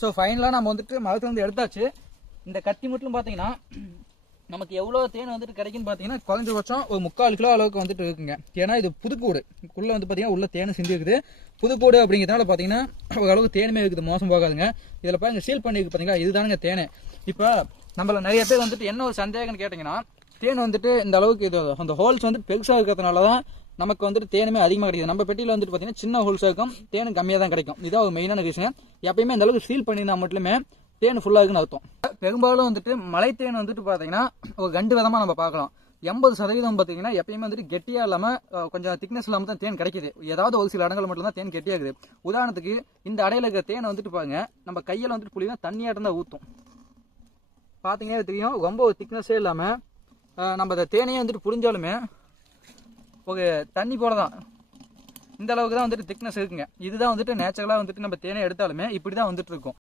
So ஃபைனலாக நம்ம வந்துட்டு மரத்துலேருந்து எடுத்தாச்சு. இந்த கத்தி மட்டும் பார்த்தீங்கன்னா நமக்கு எவ்வளோ தேன் வந்துட்டு கிடைக்குன்னு பார்த்தீங்கன்னா குறைஞ்சபட்சம் ஒரு 3/4 கிலோ அளவுக்கு வந்துட்டு இருக்குங்க. ஏன்னா இது புதுக்கூடு உள்ளே வந்து பார்த்தீங்கன்னா உள்ள தேன் சிந்தி இருக்குது. புதுக்கூடு அப்படிங்கிறதுனால பார்த்தீங்கன்னா ஓரளவுக்கு தேனுமே இருக்குது, மோசம் போகாதுங்க. இதில் பாருங்க சீல் பண்ணியிருக்கு பார்த்தீங்களா, இதுதானுங்க தேன். இப்போ நம்மள நிறைய பேர் வந்துட்டு என்ன ஒரு சந்தேகம்னு கேட்டிங்கன்னா, தேன் வந்துட்டு இந்த அளவுக்கு இது அந்த ஹோல்ஸ் வந்துட்டு பெருசாக இருக்கிறதுனால தான் நமக்கு வந்துட்டு தேனுமே அதிகமாக கிடைக்குது. நம்ம பெட்டியில் வந்துட்டு பார்த்தீங்கன்னா சின்ன ஹோல்ஸாக இருக்கும், தேன் கம்மியாக தான் கிடைக்கும். இதான் ஒரு மெயினான ரீசன். எப்பயுமே இந்த அளவுக்கு சீல் பண்ணியிருந்தா மட்டுமே தேன் ஃபுல்லாக இருக்குன்னு அர்த்தம். பெரும்பாலும் வந்துட்டு மலை தேன் வந்துட்டு பார்த்தீங்கன்னா ஒரு 2 விதமாக நம்ம பார்க்கலாம். 80% பார்த்தீங்கன்னா எப்பயுமே வந்துட்டு கெட்டியாக இல்லாமல் கொஞ்சம் திக்னஸ் இல்லாமல் தான் தேன் கிடைக்குது. ஏதாவது ஒரு சில இடங்கள் மட்டும் தான் தேன் கெட்டியாகுது. உதாரணத்துக்கு இந்த அடையில் இருக்கிற தேனை வந்துட்டு பாருங்க, நம்ம கையில் வந்துட்டு புளிவா தண்ணியாட்டம் தான் ஊற்றும். பார்த்தீங்கன்னா தெரியும், ரொம்ப ஒரு திக்னஸே இல்லாமல் நம்ம அந்த தேனையே வந்துட்டு புளிஞ்சாலுமே ஒரு தண்ணி போல தான், இந்த அளவுக்கு தான் வந்துட்டு திக்னஸ் இருக்குங்க. இதுதான் வந்துட்டு நேச்சுரலாக வந்துட்டு நம்ம தேனை எடுத்தாலுமே இப்படி தான் வந்துட்டு இருக்கும்.